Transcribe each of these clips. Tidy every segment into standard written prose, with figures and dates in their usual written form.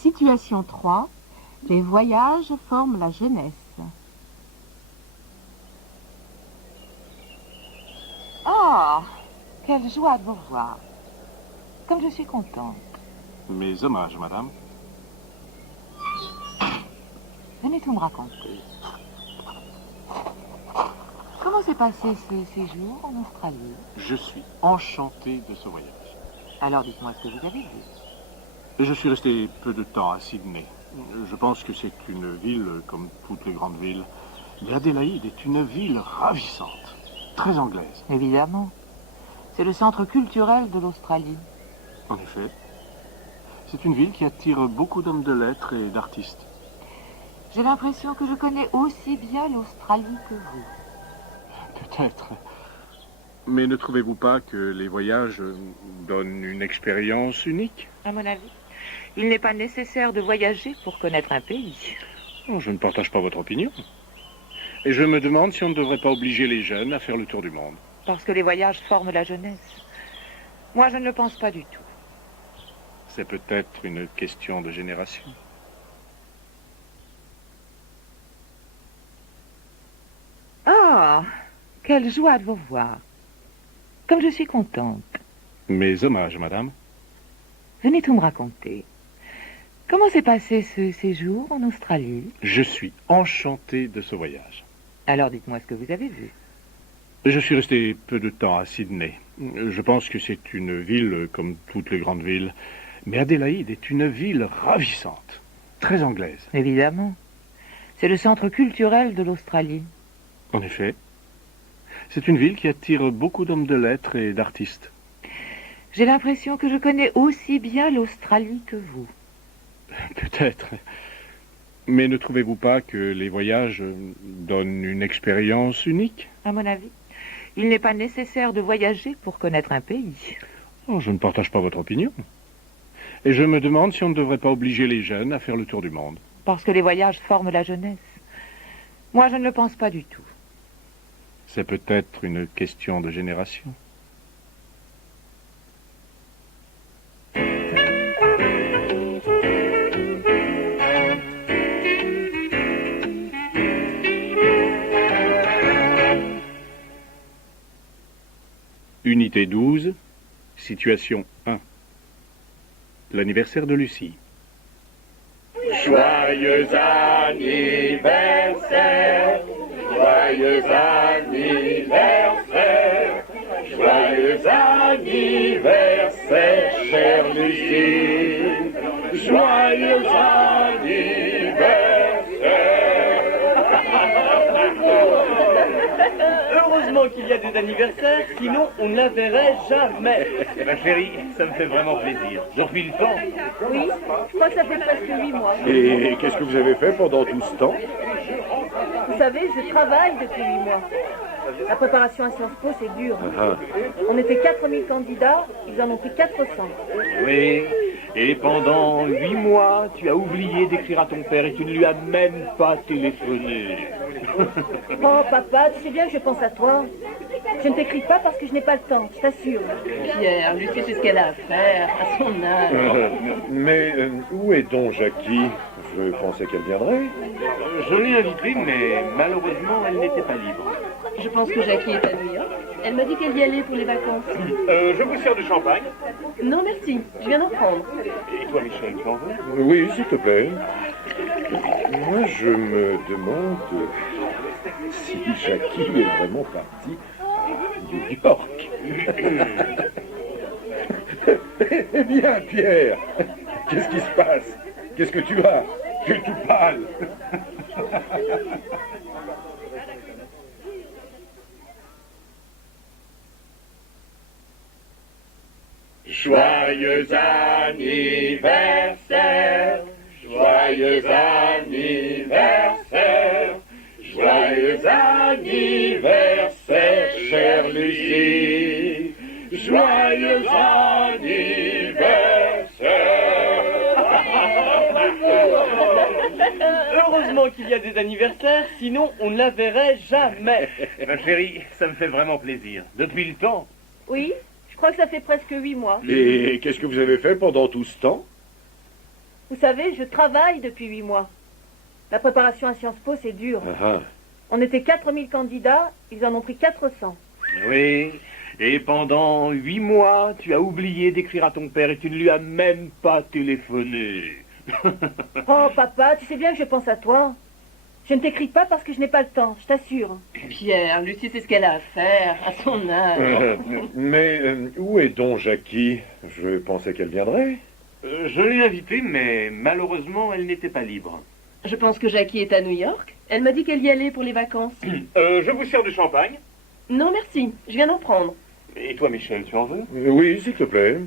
Situation 3. Les voyages forment la jeunesse. Oh, quelle joie de vous voir. Comme je suis contente. Mes hommages, madame. Venez tout me raconter. Comment s'est passé ce séjour en Australie? Je suis enchanté de ce voyage. Alors dites-moi ce que vous avez vu. Je suis resté peu de temps à Sydney. Je pense que c'est une ville comme toutes les grandes villes. Mais Adélaïde est une ville ravissante, très anglaise. Évidemment. C'est le centre culturel de l'Australie. En effet. C'est une ville qui attire beaucoup d'hommes de lettres et d'artistes. J'ai l'impression que je connais aussi bien l'Australie que vous. Peut-être. Mais ne trouvez-vous pas que les voyages donnent une expérience unique? À mon avis, il n'est pas nécessaire de voyager pour connaître un pays. Oh, je ne partage pas votre opinion. Et je me demande si on ne devrait pas obliger les jeunes à faire le tour du monde. Parce que les voyages forment la jeunesse. Moi, je ne le pense pas du tout. C'est peut-être une question de génération. Oh, quelle joie de vous voir. Comme je suis contente. Mes hommages, madame. Venez tout me raconter. Comment s'est passé ce séjour en Australie? Je suis enchanté de ce voyage. Alors dites-moi ce que vous avez vu. Je suis resté peu de temps à Sydney. Je pense que c'est une ville comme toutes les grandes villes. Mais Adélaïde est une ville ravissante, très anglaise. Évidemment. C'est le centre culturel de l'Australie. En effet. C'est une ville qui attire beaucoup d'hommes de lettres et d'artistes. J'ai l'impression que je connais aussi bien l'Australie que vous. Peut-être. Mais ne trouvez-vous pas que les voyages donnent une expérience unique? À mon avis, il n'est pas nécessaire de voyager pour connaître un pays. Oh, je ne partage pas votre opinion. Et je me demande si on ne devrait pas obliger les jeunes à faire le tour du monde. Parce que les voyages forment la jeunesse. Moi, je ne le pense pas du tout. C'est peut-être une question de génération. Unité 12, situation 1. L'anniversaire de Lucie. Joyeux anniversaire, joyeux anniversaire, joyeux anniversaire, chère Lucie, joyeux anniversaire. Heureusement qu'il y a des anniversaires, sinon on ne la verrait jamais. Ma chérie, ça me fait vraiment plaisir. Depuis le temps. Oui, je crois que ça fait presque 8 mois. Et qu'est-ce que vous avez fait pendant tout ce temps? Vous savez, je travaille depuis 8 mois. La préparation à Sciences Po, c'est dur. On était 4000 candidats, ils en ont fait 400. Oui, et pendant 8 mois, tu as oublié d'écrire à ton père et tu ne lui as même pas téléphoné. Oh, papa, tu sais bien que je pense à toi. Je ne t'écris pas parce que je n'ai pas le temps, je t'assure. Pierre, Lucie, c'est ce qu'elle a à faire, à son âge. Mais où est donc Jackie? Je pensais qu'elle viendrait. Je l'ai invitée, mais malheureusement, elle n'était pas libre. Je pense que Jackie est à New York. Elle m'a dit qu'elle y allait pour les vacances. Je vous sers du champagne. Non, merci, je viens d'en prendre. Et toi, Michel, tu en veux? Oui, s'il te plaît. Moi, je me demande si Jackie est vraiment partie à New York. Eh bien, Pierre, qu'est-ce qui se passe? Qu'est-ce que tu as? Tu es tout pâle. Joyeux anniversaire, joyeux anniversaire, joyeux anniversaire, chère Lucie, joyeux anniversaire. Heureusement qu'il y a des anniversaires, sinon on ne la verrait jamais. Ma chérie, ça me fait vraiment plaisir. Depuis le temps. Oui, je crois que ça fait presque 8 mois. Et qu'est-ce que vous avez fait pendant tout ce temps? Vous savez, je travaille depuis 8 mois. La préparation à Sciences Po, c'est dur. On était 4000 candidats, ils en ont pris 400. Oui, et pendant 8 mois, tu as oublié d'écrire à ton père et tu ne lui as même pas téléphoné. Oh, papa, tu sais bien que je pense à toi. Je ne t'écris pas parce que je n'ai pas le temps, je t'assure. Pierre, Lucie, c'est ce qu'elle a à faire, à son âge. Mais où est donc Jackie? Je pensais qu'elle viendrait. Je l'ai invitée, mais malheureusement, elle n'était pas libre. Je pense que Jackie est à New York. Elle m'a dit qu'elle y allait pour les vacances. Je vous sers du champagne. Non, merci. Je viens d'en prendre. Et toi, Michel, tu en veux? Oui, s'il te plaît.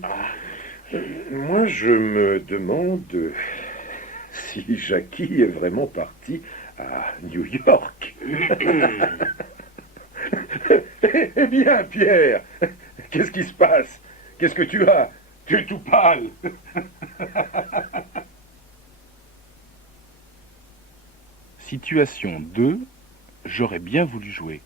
Moi, je me demande si Jackie est vraiment partie à New York. Eh bien, Pierre, qu'est-ce qui se passe? Qu'est-ce que tu as? Tu es tout pâle. Situation 2, j'aurais bien voulu jouer.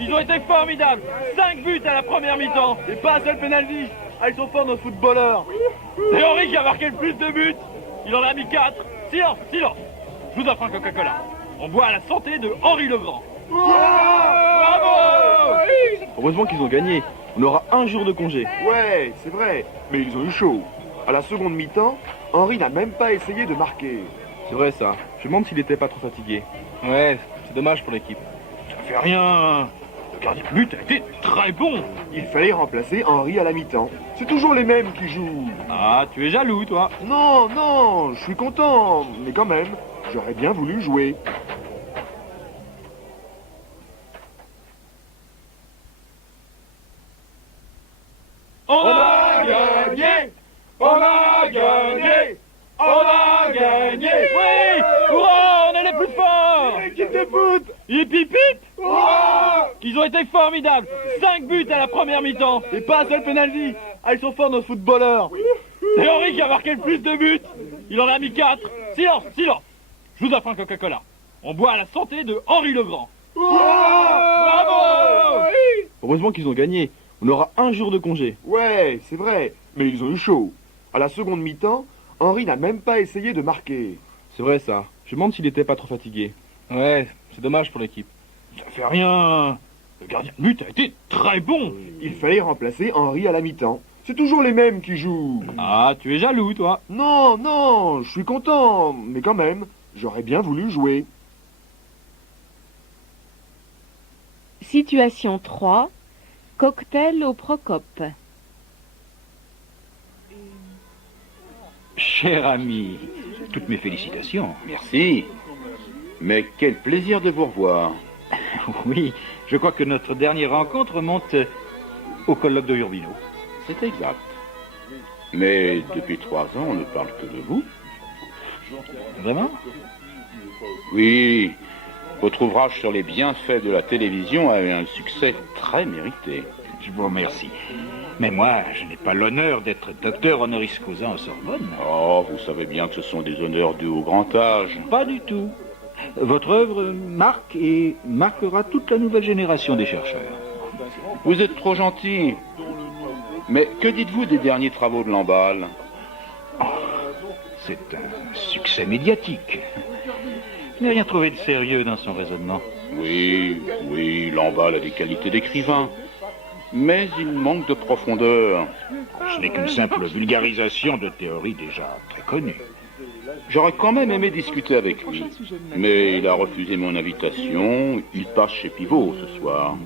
Ils ont été formidables. 5 buts à la première mi-temps. Et pas un seul penalty. Ah, ils sont forts nos footballeurs. C'est Henri qui a marqué le plus de buts. Il en a mis 4. Silence, silence. Je vous offre un Coca-Cola. On boit à la santé de Henri Legrand. Bravo! Heureusement qu'ils ont gagné. On aura un jour de congé. Ouais, c'est vrai. Mais ils ont eu chaud. À la seconde mi-temps, Henri n'a même pas essayé de marquer. C'est vrai ça. Je me demande s'il n'était pas trop fatigué. Ouais, c'est dommage pour l'équipe. Ça fait rien. Le gardien de but a été très bon. Il fallait remplacer Henri à la mi-temps. C'est toujours les mêmes qui jouent. Ah, tu es jaloux, toi. Non, non, je suis content. Mais quand même, j'aurais bien voulu jouer. On a gagné! On a gagné! On a gagné! Oui! Hurrah! On est les plus forts! L'équipe de foot! Hip hip hip! Ils ont été formidables! 5 buts à la première mi-temps! Et pas un seul penalty! Ah, ils sont forts nos footballeurs! C'est Henri qui a marqué le plus de buts! Il en a mis 4! Silence! Silence! Je vous offre un Coca-Cola. On boit à la santé de Henri Legrand. Bravo! Heureusement qu'ils ont gagné. On aura un jour de congé. Ouais, c'est vrai. Mais ils ont eu chaud. À la seconde mi-temps, Henri n'a même pas essayé de marquer. C'est vrai ça. Je me demande s'il n'était pas trop fatigué. Ouais, c'est dommage pour l'équipe. Ça fait rien. Le gardien de but a été très bon. Il fallait remplacer Henri à la mi-temps. C'est toujours les mêmes qui jouent. Ah, tu es jaloux, toi. Non, non, je suis content. Mais quand même, j'aurais bien voulu jouer. Situation 3. Cocktail au Procope. Cher ami, toutes mes félicitations. Merci. Mais quel plaisir de vous revoir. Oui, je crois que notre dernière rencontre remonte au colloque de Urbino. C'est exact. Mais depuis 3 ans, on ne parle que de vous. Vraiment? Oui. Votre ouvrage sur les bienfaits de la télévision a eu un succès très mérité. Je vous remercie. Mais moi, je n'ai pas l'honneur d'être docteur honoris causa en Sorbonne. Oh, vous savez bien que ce sont des honneurs dus au grand âge. Pas du tout. Votre œuvre marque et marquera toute la nouvelle génération des chercheurs. Vous êtes trop gentil. Mais que dites-vous des derniers travaux de Lamballe? C'est un succès médiatique. Je n'ai rien trouvé de sérieux dans son raisonnement. Oui, oui, Lamballe a des qualités d'écrivain. Mais il manque de profondeur. Ce n'est qu'une simple vulgarisation de théories déjà très connues. J'aurais quand même aimé discuter avec lui. Mais il a refusé mon invitation. Il passe chez Pivot ce soir.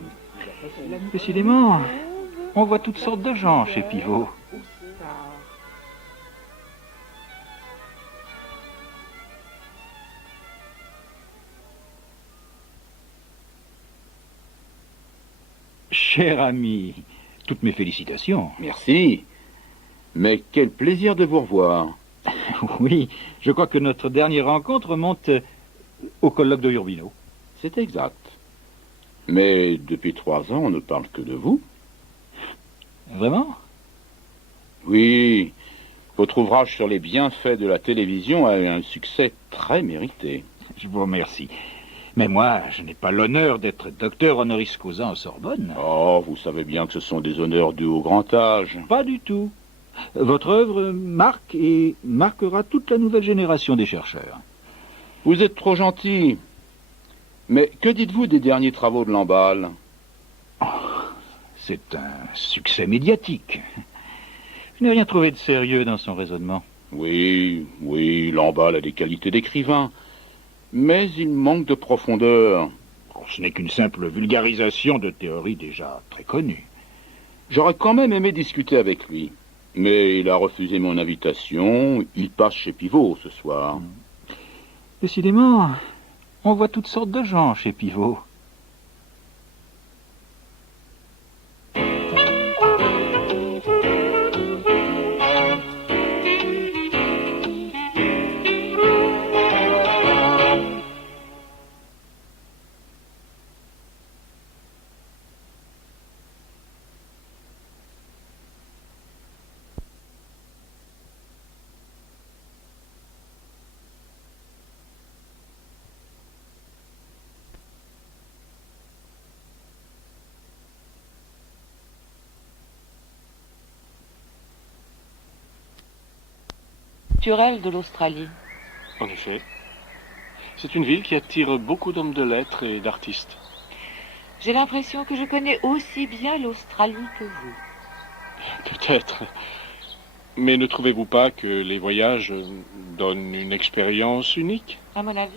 Décidément, on voit toutes sortes de gens chez Pivot. Cher ami, toutes mes félicitations. Merci. Mais quel plaisir de vous revoir. Oui, je crois que notre dernière rencontre remonte au colloque de Urbino. C'est exact. Mais depuis 3 ans, on ne parle que de vous. Vraiment? Oui. Votre ouvrage sur les bienfaits de la télévision a eu un succès très mérité. Je vous remercie. Mais moi, je n'ai pas l'honneur d'être docteur honoris causa en Sorbonne. Oh, vous savez bien que ce sont des honneurs dus au grand âge. Pas du tout. Votre œuvre marque et marquera toute la nouvelle génération des chercheurs. Vous êtes trop gentil. Mais que dites-vous des derniers travaux de Lamballe? C'est un succès médiatique. Je n'ai rien trouvé de sérieux dans son raisonnement. Oui, Lamballe a des qualités d'écrivain. Mais il manque de profondeur. Ce n'est qu'une simple vulgarisation de théories déjà très connues. J'aurais quand même aimé discuter avec lui. Mais il a refusé mon invitation. Il passe chez Pivot ce soir. Décidément, on voit toutes sortes de gens chez Pivot. Culturel de l'Australie. En effet. C'est une ville qui attire beaucoup d'hommes de lettres et d'artistes. J'ai l'impression que je connais aussi bien l'Australie que vous. Peut-être. Mais ne trouvez-vous pas que les voyages donnent une expérience unique? À mon avis,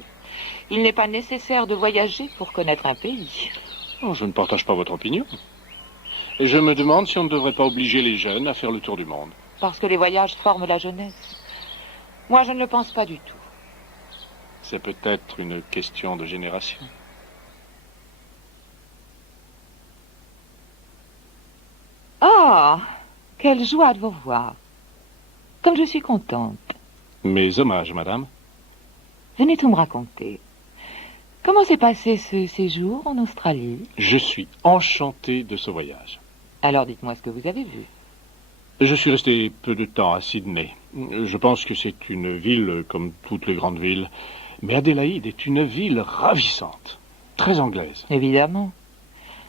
il n'est pas nécessaire de voyager pour connaître un pays. Oh, je ne partage pas votre opinion. Je me demande si on ne devrait pas obliger les jeunes à faire le tour du monde. Parce que les voyages forment la jeunesse. Moi, je ne le pense pas du tout. C'est peut-être une question de génération. Oh, quelle joie de vous voir. Comme je suis contente. Mes hommages, madame. Venez tout me raconter. Comment s'est passé ce séjour en Australie? Je suis enchanté de ce voyage. Alors dites-moi ce que vous avez vu. Je suis resté peu de temps à Sydney. Je pense que c'est une ville comme toutes les grandes villes. Mais Adélaïde est une ville ravissante, très anglaise. Évidemment.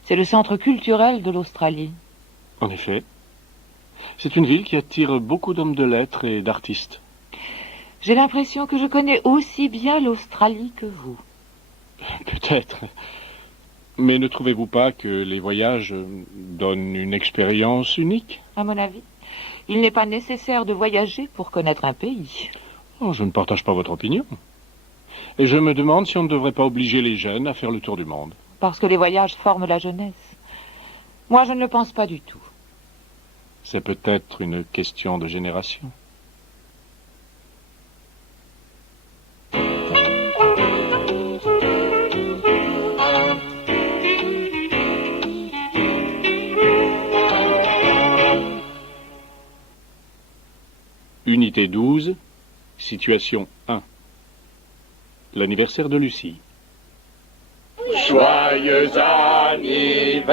C'est le centre culturel de l'Australie. En effet. C'est une ville qui attire beaucoup d'hommes de lettres et d'artistes. J'ai l'impression que je connais aussi bien l'Australie que vous. Peut-être. Mais ne trouvez-vous pas que les voyages donnent une expérience unique? À mon avis, il n'est pas nécessaire de voyager pour connaître un pays. Oh, je ne partage pas votre opinion. Et je me demande si on ne devrait pas obliger les jeunes à faire le tour du monde. Parce que les voyages forment la jeunesse. Moi, je ne le pense pas du tout. C'est peut-être une question de génération. Unité 12, situation 1. L'anniversaire de Lucie. Joyeux anniversaire,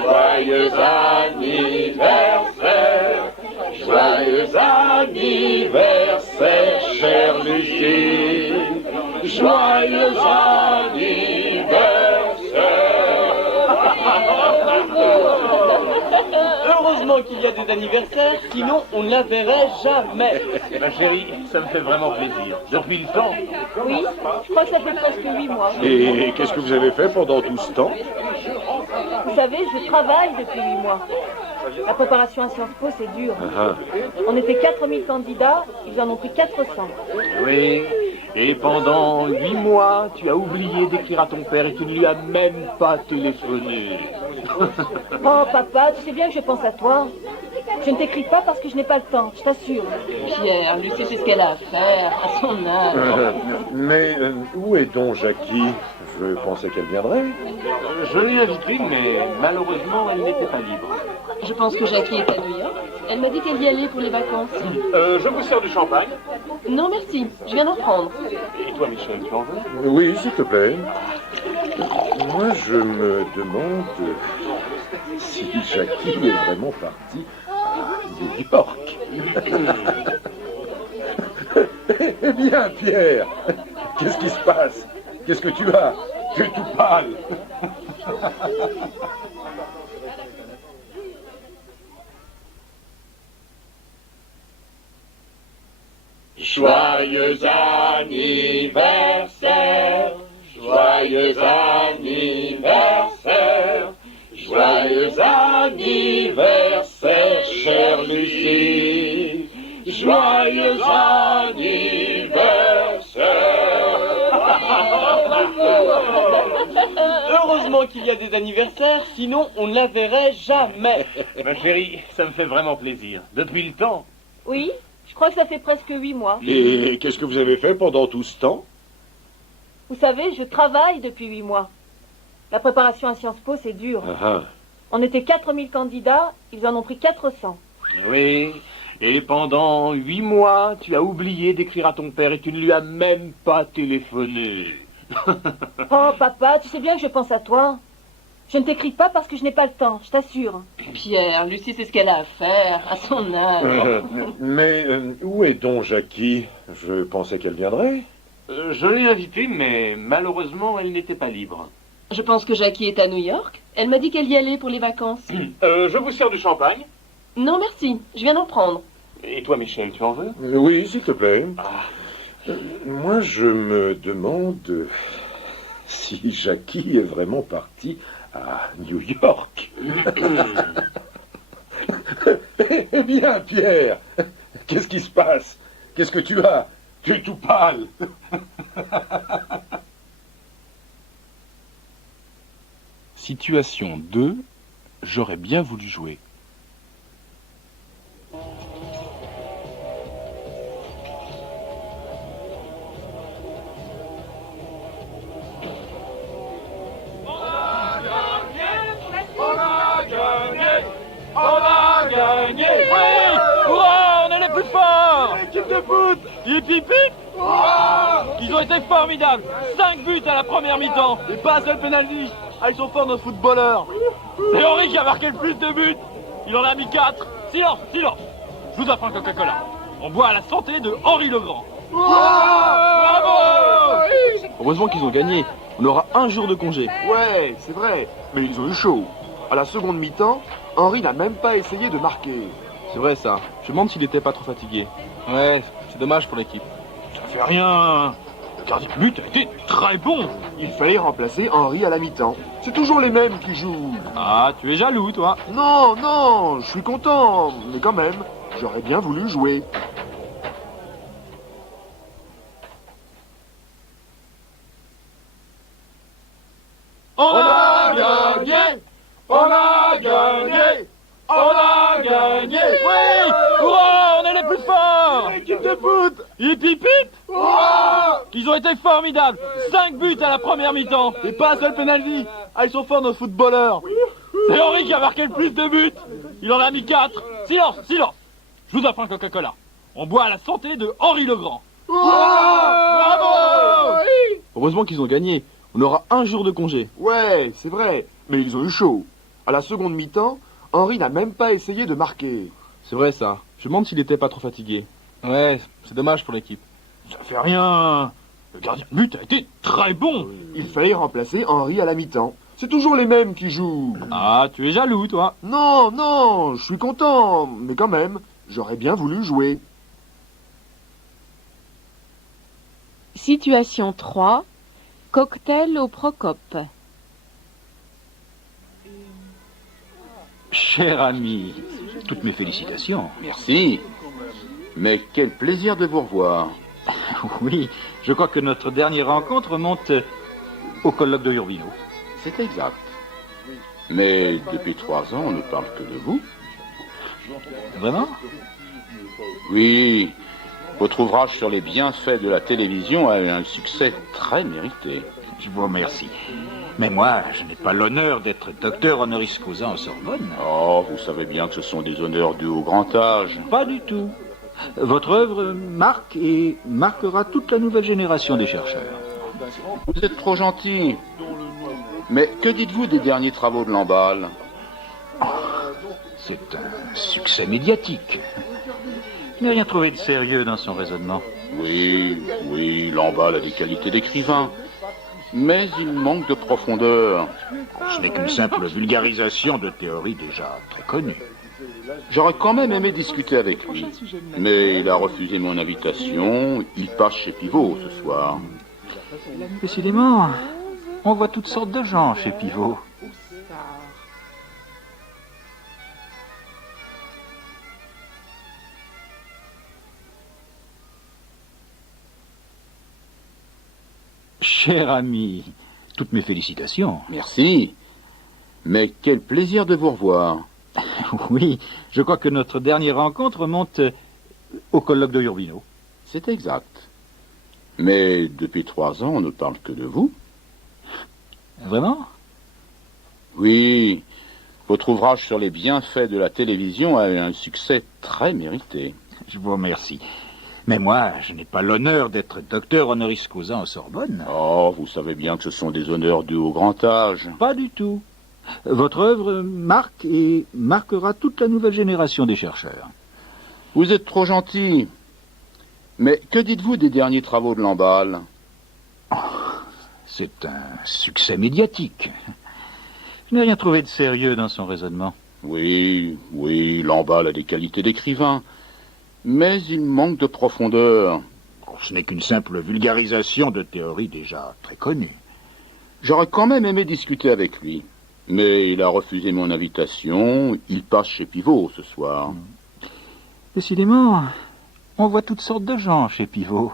joyeux anniversaire, joyeux anniversaire, chère Lucie, joyeux anniversaire. Heureusement qu'il y a des anniversaires, sinon on ne la verrait jamais. Ma chérie, ça me fait vraiment plaisir. Depuis le temps. Oui, je crois que ça fait presque 8 mois. Et qu'est-ce que vous avez fait pendant tout ce temps? Vous savez, je travaille depuis 8 mois. La préparation à Sciences Po, c'est dur. On était 4000 candidats, ils en ont pris 400. Oui, et pendant 8 mois, tu as oublié d'écrire à ton père et tu ne lui as même pas téléphoné. Oh, papa, tu sais bien que je pense à toi. Je ne t'écris pas parce que je n'ai pas le temps, je t'assure. Pierre, Lucie, c'est ce qu'elle a à faire, à son âge. Mais où est donc Jackie? Je pensais qu'elle viendrait. Je l'ai invitée, mais malheureusement, elle n'était pas libre. Je pense que Jackie est à New York. Elle m'a dit qu'elle y allait pour les vacances. Je vous sers du champagne. Non, merci. Je viens d'en prendre. Et toi, Michel, tu en veux? Oui, s'il te plaît. Moi, je me demande si Jackie est vraiment parti à New York. Eh bien, Pierre, qu'est-ce qui se passe? Qu'est-ce que tu as? Tu es tout pâle. Joyeux anniversaire, joyeux anniversaire, joyeux anniversaire, chère Lucie, joyeux anniversaire. Heureusement qu'il y a des anniversaires, sinon on ne la verrait jamais. Ma chérie, ça me fait vraiment plaisir. Depuis le temps. Oui, je crois que ça fait presque 8 mois. Et qu'est-ce que vous avez fait pendant tout ce temps? Vous savez, je travaille depuis 8 mois. La préparation à Sciences Po, c'est dur. On était 4000 candidats, ils en ont pris 400. Oui, et pendant 8 mois, tu as oublié d'écrire à ton père et tu ne lui as même pas téléphoné. Oh, papa, tu sais bien que je pense à toi. Je ne t'écris pas parce que je n'ai pas le temps, je t'assure. Pierre, Lucie, c'est ce qu'elle a à faire, à son âge. Mais où est donc Jackie? Je pensais qu'elle viendrait. Je l'ai invitée, mais malheureusement, elle n'était pas libre. Je pense que Jackie est à New York. Elle m'a dit qu'elle y allait pour les vacances. Je vous sers du champagne? Non, merci. Je viens d'en prendre. Et toi, Michel, tu en veux? Oui, s'il te plaît. Moi, je me demande si Jackie est vraiment parti à New York. Eh bien, Pierre, qu'est-ce qui se passe? Qu'est-ce que tu as? Tu es tout pâle. Situation 2. J'aurais bien voulu jouer. L'équipe de foot, hip hip hip. Ils ont été formidables. 5 buts à la première mi-temps et pas un seul penalty. Ah, ils sont forts nos footballeurs. C'est Henri qui a marqué le plus de buts. Il en a mis 4. Silence, silence. Je vous offre un Coca-Cola. On boit à la santé de Henri le Grand. Bravo! Heureusement qu'ils ont gagné. On aura un jour de congé. Ouais, c'est vrai. Mais ils ont eu chaud. À la seconde mi-temps, Henri n'a même pas essayé de marquer. C'est vrai ça. Je me demande s'il n'était pas trop fatigué. Ouais, c'est dommage pour l'équipe. Ça fait rien. Le gardien de but a été très bon. Il fallait remplacer Henri à la mi-temps. C'est toujours les mêmes qui jouent. Ah, tu es jaloux, toi. Non, non, je suis content. Mais quand même, j'aurais bien voulu jouer. On a gagné! On a gagné! On a gagné! Oui! Hurrah! On est les plus forts! L'équipe de foot! Hip hip hip! Ils ont été formidables! 5 buts à la première mi-temps et pas un seul penalty! Ah, ils sont forts nos footballeurs! C'est Henri qui a marqué le plus de buts! Il en a mis 4! Silence, silence! Je vous offre un Coca-Cola. On boit à la santé de Henri le Grand. Bravo! Heureusement qu'ils ont gagné. On aura un jour de congé. Ouais, c'est vrai. Mais ils ont eu chaud. À la seconde mi-temps, Henri n'a même pas essayé de marquer. C'est vrai ça. Je me demande s'il n'était pas trop fatigué. Ouais, c'est dommage pour l'équipe. Ça fait rien. Le gardien de but a été très bon. Il fallait remplacer Henri à la mi-temps. C'est toujours les mêmes qui jouent. Ah, tu es jaloux, toi. Non, non, je suis content. Mais quand même, j'aurais bien voulu jouer. Situation 3. Cocktail au Procope. Cher ami, toutes mes félicitations. Merci. Mais quel plaisir de vous revoir. Oui, je crois que notre dernière rencontre remonte au colloque de Urbino. C'est exact. Mais depuis 3 ans, on ne parle que de vous. Vraiment? Oui. Votre ouvrage sur les bienfaits de la télévision a eu un succès très mérité. Je vous remercie. Mais moi, je n'ai pas l'honneur d'être docteur honoris causa en Sorbonne. Oh, vous savez bien que ce sont des honneurs dus au grand âge. Pas du tout. Votre œuvre marque et marquera toute la nouvelle génération des chercheurs. Vous êtes trop gentil. Mais que dites-vous des derniers travaux de Lamballe? C'est un succès médiatique. Je n'ai rien trouvé de sérieux dans son raisonnement. Oui, Lamballe a des qualités d'écrivain. Mais il manque de profondeur. Ce n'est qu'une simple vulgarisation de théories déjà très connues. J'aurais quand même aimé discuter avec lui. Mais il a refusé mon invitation. Il passe chez Pivot ce soir. Décidément, on voit toutes sortes de gens chez Pivot. Cher ami, toutes mes félicitations. Merci. Mais quel plaisir de vous revoir. Oui, je crois que notre dernière rencontre remonte au colloque de Urbino. C'est exact. Mais depuis 3 ans, on ne parle que de vous. Vraiment? Oui. Votre ouvrage sur les bienfaits de la télévision a eu un succès très mérité. Je vous remercie. Mais moi, je n'ai pas l'honneur d'être docteur honoris causa en Sorbonne. Oh, vous savez bien que ce sont des honneurs dus au grand âge. Pas du tout. Votre œuvre marque et marquera toute la nouvelle génération des chercheurs. Vous êtes trop gentil. Mais que dites-vous des derniers travaux de Lamballe? C'est un succès médiatique. Je n'ai rien trouvé de sérieux dans son raisonnement. Oui, Lamballe a des qualités d'écrivain. Mais il manque de profondeur. Ce n'est qu'une simple vulgarisation de théories déjà très connues. J'aurais quand même aimé discuter avec lui. Mais il a refusé mon invitation. Il passe chez Pivot ce soir. Décidément, on voit toutes sortes de gens chez Pivot.